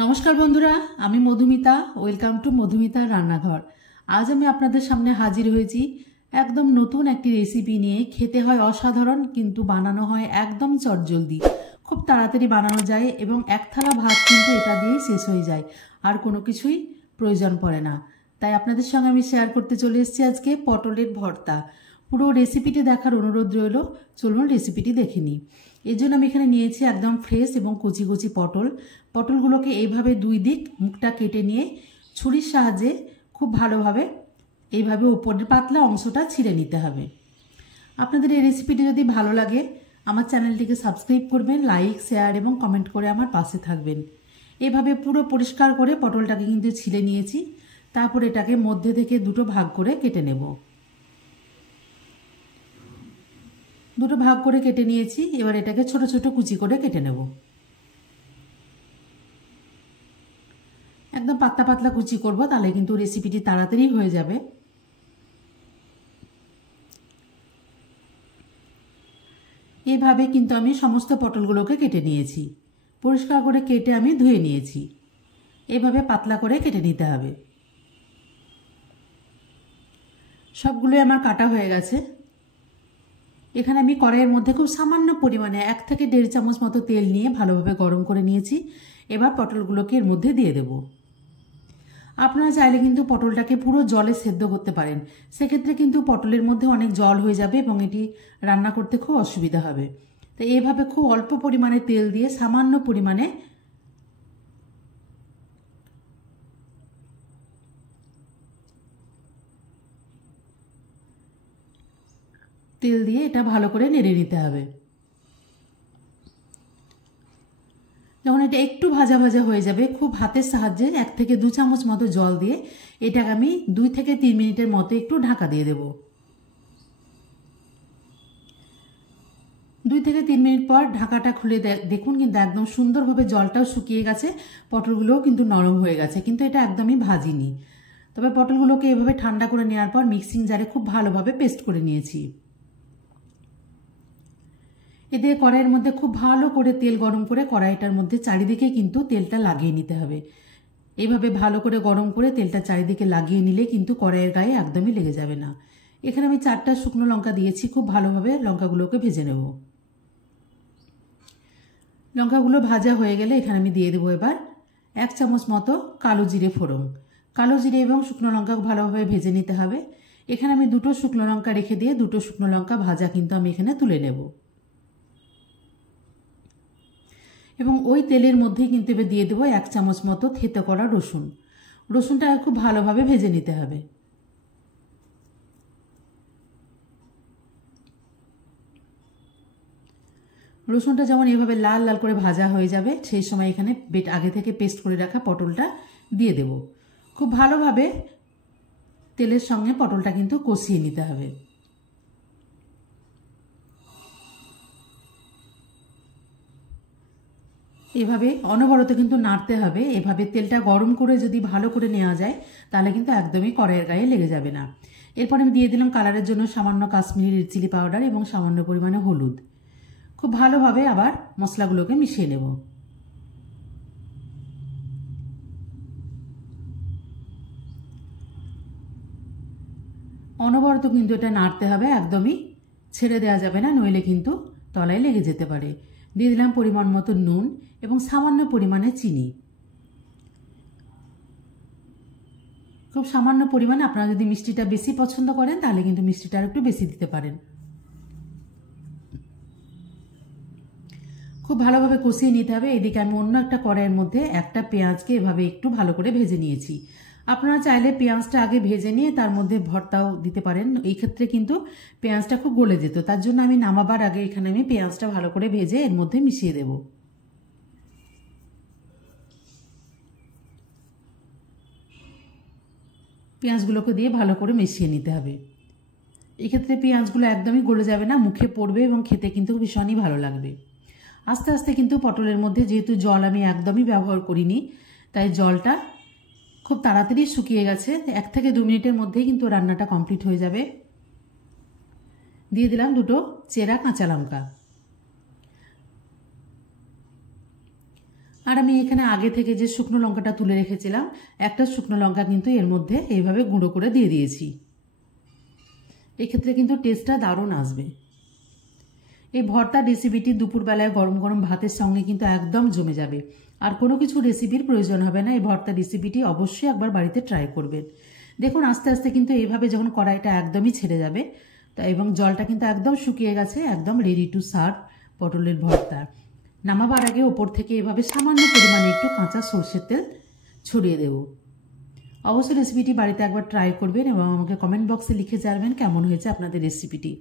নমস্কার বন্ধুরা, আমি মধুমিতা। ওয়েলকাম টু মধুমিতা রান্নাঘর। আজ আমি আপনাদের সামনে হাজির হয়েছি একদম নতুন একটি রেসিপি নিয়ে। খেতে হয় অসাধারণ, কিন্তু বানানো হয় একদম চটজলদি। খুব তাড়াতাড়ি বানানো যায় এবং এক থালা ভাত কিন্তু এটা দিয়েই শেষ হয়ে যায়, আর কোনো কিছুই প্রয়োজন পড়ে না। তাই আপনাদের সঙ্গে আমি শেয়ার করতে চলে এসেছি আজকে পটলের ভর্তা। পুরো রেসিপিটি দেখার অনুরোধ রইল। চলুন রেসিপিটি দেখে নিই। এর জন্য আমি এখানে নিয়েছি একদম ফ্রেশ এবং কচি কচি পটলগুলোকে এইভাবে দুই দিক মুখটা কেটে নিয়ে ছুরির সাহায্যে খুব ভালোভাবে এইভাবে উপরের পাতলা অংশটা ছিঁড়ে নিতে হবে। আপনাদের এই রেসিপিটি যদি ভালো লাগে আমার চ্যানেলটিকে সাবস্ক্রাইব করবেন, লাইক, শেয়ার এবং কমেন্ট করে আমার পাশে থাকবেন। এইভাবে পুরো পরিষ্কার করে পটলটাকে কিন্তু ছিঁড়ে নিয়েছি। তারপর এটাকে মধ্যে থেকে দুটো ভাগ করে কেটে নেব। দুটো ভাগ করে কেটে নিয়েছি। এবার এটাকে ছোট ছোট কুচি করে কেটে নেব। একদম পাতলা পাতলা কুচি করব, তাহলে কিন্তু রেসিপিটি তাড়াতাড়ি হয়ে যাবে। এইভাবে কিন্তু আমি সমস্ত পটলগুলোকে কেটে নিয়েছি। পরিষ্কার করে কেটে আমি ধুয়ে নিয়েছি। এভাবে পাতলা করে কেটে নিতে হবে। সবগুলোই আমার কাটা হয়ে গেছে। এখানে আমি কড়াইয়ের মধ্যে খুব সামান্য পরিমাণে 1 থেকে 1.5 চামচ মতো তেল নিয়ে ভালোভাবে গরম করে নিয়েছি। এবার পটলগুলোকে এর মধ্যে দিয়ে দেব। আপনারা চাইলে কিন্তু পটলটাকে পুরো জলে সেদ্ধ করতে পারেন। সেক্ষেত্রে কিন্তু পটলের মধ্যে অনেক জল হয়ে যাবে এবং এটি রান্না করতে খুব অসুবিধা হবে। তো এইভাবে খুব অল্প পরিমাণে তেল দিয়ে সামান্য পরিমাণে তেল দিয়ে এটা ভালো করে নেড়ে নিতে হবে। যখন এটা একটু ভাজা ভাজা হয়ে যাবে, খুব হাতের সাহায্যে 1 থেকে 2 চামচ মতো জল দিয়ে এটাকে আমি 2 থেকে 3 মিনিটের মতো একটু ঢাকা দিয়ে দেব। 2 থেকে 3 মিনিট পর ঢাকাটা খুলে দেখুন কিন্তু একদম সুন্দরভাবে জলটাও শুকিয়ে গেছে, পটলগুলোও কিন্তু নরম হয়ে গেছে, কিন্তু এটা একদমই ভাজিনি। তবে পটলগুলোকে এভাবে ঠান্ডা করে নেওয়ার পর মিক্সিং জারে খুব ভালোভাবে পেস্ট করে নিয়েছি। এতে কড়াইয়ের মধ্যে খুব ভালো করে তেল গরম করে কড়াইটার মধ্যে চারিদিকে কিন্তু তেলটা লাগিয়ে নিতে হবে। এইভাবে ভালো করে গরম করে তেলটা চারিদিকে লাগিয়ে নিলে কিন্তু কড়াইয়ের গায়ে একদমই লেগে যাবে না। এখানে আমি 4টা শুকনো লঙ্কা দিয়েছি। খুব ভালোভাবে লঙ্কাগুলোকে ভেজে নেব। লঙ্কাগুলো ভাজা হয়ে গেলে এখানে আমি দিয়ে দেবো এবার 1 চামচ মতো কালো জিরে ফোড়ন। কালো জিরে এবং শুকনো লঙ্কা ভালোভাবে ভেজে নিতে হবে। এখানে আমি 2টো শুকনো লঙ্কা রেখে দিয়ে 2টো শুকনো লঙ্কা ভাজা কিন্তু আমি এখানে তুলে নেব। এবং ওই তেলের মধ্যেই কিন্তু এবার দিয়ে দেবো 1 চামচ মতো থেতো করা রসুন। রসুনটা খুব ভালোভাবে ভেজে নিতে হবে। রসুনটা যেমন এভাবে লাল লাল করে ভাজা হয়ে যাবে, সেই সময় এখানে আগে থেকে পেস্ট করে রাখা পটলটা দিয়ে দেব। খুব ভালোভাবে তেলের সঙ্গে পটলটা কিন্তু কষিয়ে নিতে হবে। এভাবে অনবরত কিন্তু নাড়তে হবে। এভাবে তেলটা গরম করে যদি ভালো করে নেওয়া যায় তাহলে কিন্তু একদমই কড়াইয়ের গায়ে লেগে যাবে না। এরপর আমি দিয়ে দিলাম কালারের জন্য সামান্য কাশ্মীরি রেড চিলি পাউডার এবং সামান্য পরিমাণে হলুদ। খুব ভালোভাবে আবার মশলাগুলোকে মিশিয়ে নেব। অনবরত কিন্তু এটা নাড়তে হবে, একদমই ছেড়ে দেওয়া যাবে না, নইলে কিন্তু তলায় লেগে যেতে পারে। দিয়ে দিলাম পরিমাণ মতো নুন এবং সামান্য পরিমাণে চিনি। খুব সামান্য পরিমাণে, আপনারা যদি মিষ্টিটা বেশি পছন্দ করেন তাহলে কিন্তু মিষ্টিটা আর একটু বেশি দিতে পারেন। খুব ভালোভাবে কষিয়ে নিতে হবে। এদিকে আমি অন্য একটা কড়াইয়ের মধ্যে একটা পেঁয়াজকে এভাবে একটু ভালো করে ভেজে নিয়েছি। আপনারা চাইলে পেঁয়াজটা আগে ভেজে নিয়ে তার মধ্যে ভর্তাও দিতে পারেন। এই ক্ষেত্রে কিন্তু পেঁয়াজটা খুব গলে যেত, তার জন্য আমি নামাবার আগে এখানে আমি পেঁয়াজটা ভালো করে ভেজে এর মধ্যে মিশিয়ে দেব। পেঁয়াজগুলোকে দিয়ে ভালো করে মিশিয়ে নিতে হবে। এক্ষেত্রে পেঁয়াজগুলো একদমই গলে যাবে না, মুখে পড়বে এবং খেতে কিন্তু ভীষণই ভালো লাগবে। আস্তে আস্তে কিন্তু পটলের মধ্যে যেহেতু জল আমি একদমই ব্যবহার করিনি, তাই জলটা খুব তাড়াতাড়ি শুকিয়ে গেছে। 1 থেকে 2 মিনিটের মধ্যেই কিন্তু রান্নাটা কমপ্লিট হয়ে যাবে। দিয়ে দিলাম 2টো চেরা কাঁচা লঙ্কা। আর আমি এখানে আগে থেকে যে শুকনো লঙ্কাটা তুলে রেখেছিলাম, একটা শুকনো লঙ্কা কিন্তু এর মধ্যে এইভাবে গুঁড়ো করে দিয়ে দিয়েছি। এক্ষেত্রে কিন্তু টেস্টটা দারুণ আসবে। এই ভর্তা রেসিপিটি দুপুরবেলায় গরম গরম ভাতের সঙ্গে কিন্তু একদম জমে যাবে। আর কোনো কিছু রেসিপির প্রয়োজন হবে না, এই ভর্তা রেসিপিটি অবশ্যই একবার বাড়িতে ট্রাই করবেন। দেখুন আস্তে আস্তে কিন্তু এইভাবে যখন কড়াইটা একদমই ছেড়ে যাবে এবং জলটা কিন্তু একদম শুকিয়ে গেছে, একদম রেডি টু সার্ভ পটলের ভর্তা। নামাবার আগে ওপর থেকে এভাবে সামান্য পরিমাণে একটু কাঁচা সরষের তেল ছড়িয়ে দেব। অবশ্যই রেসিপিটি বাড়িতে একবার ট্রাই করবেন এবং আমাকে কমেন্ট বক্সে লিখে জানাবেন কেমন হয়েছে আপনাদের রেসিপিটি।